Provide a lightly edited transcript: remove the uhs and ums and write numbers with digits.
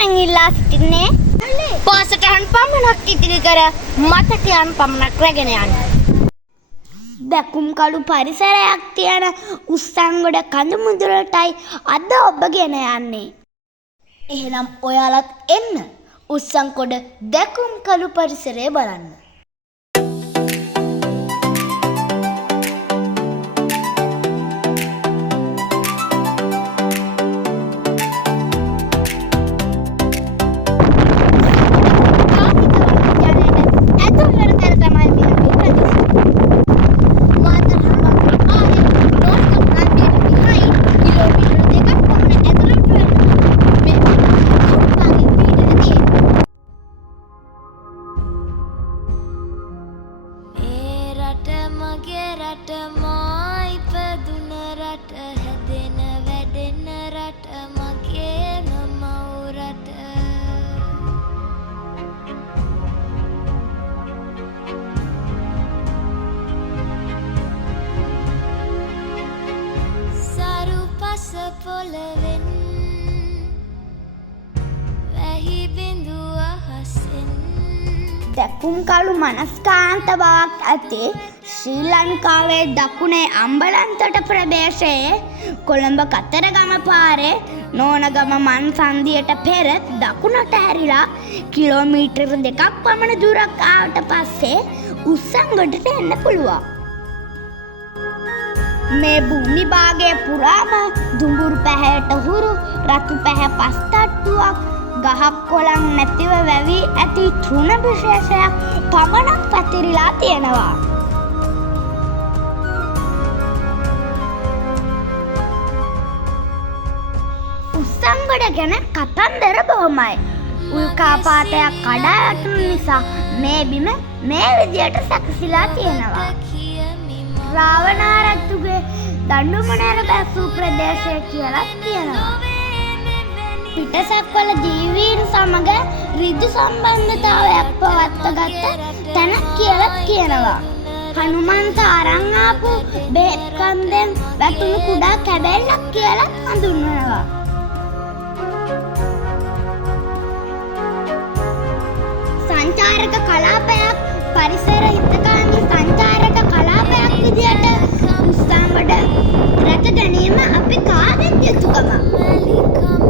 මෙහෙන් ඉල්ලා සිටින්නේ පාසටහන් පමණක් ඉදිරි කර මතකයන් පමණක් රැගෙන යන්න. දැකුම් කළු පරිසරයක් තියෙන උස්සංගොඩ කඳු මුදුරටයි අද ඔබ ගෙන යන්නේ. එහෙනම් ඔයාලත් එන්න උස්සංගොඩ දැකුම් කළු පරිසරය බලන්න. දැකුම් කළු මනස්කාන්ත බවක් ඇති ශ්‍රී ලංකාවේ දකුණේ අම්බලන්තොට ප්‍රදේශයේ කොළඹ කතරගම පාරේ නෝනගම මන්සන්දියට පෙර දකුණට හැරිලා කිලෝමීටර් 2ක් පමණ දුරක් ආවට පස්සේ උස්සංගොඩට එන්න පුළුවන්. මේ භූමි භාගයේ පුරාම දුඹුරු පැහැයට හුරු රතු පැහැ පස් තට්ටුවක් ගහක් කොළන් නැතිව වැවි ඇති තෘණ විශේෂයක් පමණක් පැතිරිලා තියෙනවා. උස්සංගොඩ ගැන කතන්දර බොහොමයි. උල්කාපාතයක් කඩා වැටුණු නිසා මේ බිම මේ විදියට සැකසීලා තියෙනවා. රාවණාරච්චුගේ දඬුමොනර බැසූ ප්‍රදේශය කියලා තියෙනවා. පිටසක්වල ජීවීන් සමග ඍජු සම්බන්ධතාවයක් පවත්වාගත්ත තැන කියලා කියනවා. හනුමන්ත අරන් ආපු බේත් කන්දෙන් වැටුණු කුඩා කැබැල්ලක් කියලා හඳුන්වනවා. සංචාරක කලාපයක් පරිසර හිතකාමී සංචාරක කලාපයක් විදියට උස්සංගොඩ රැක ගැනීම අපි කාගෙත් යුතුකමක්.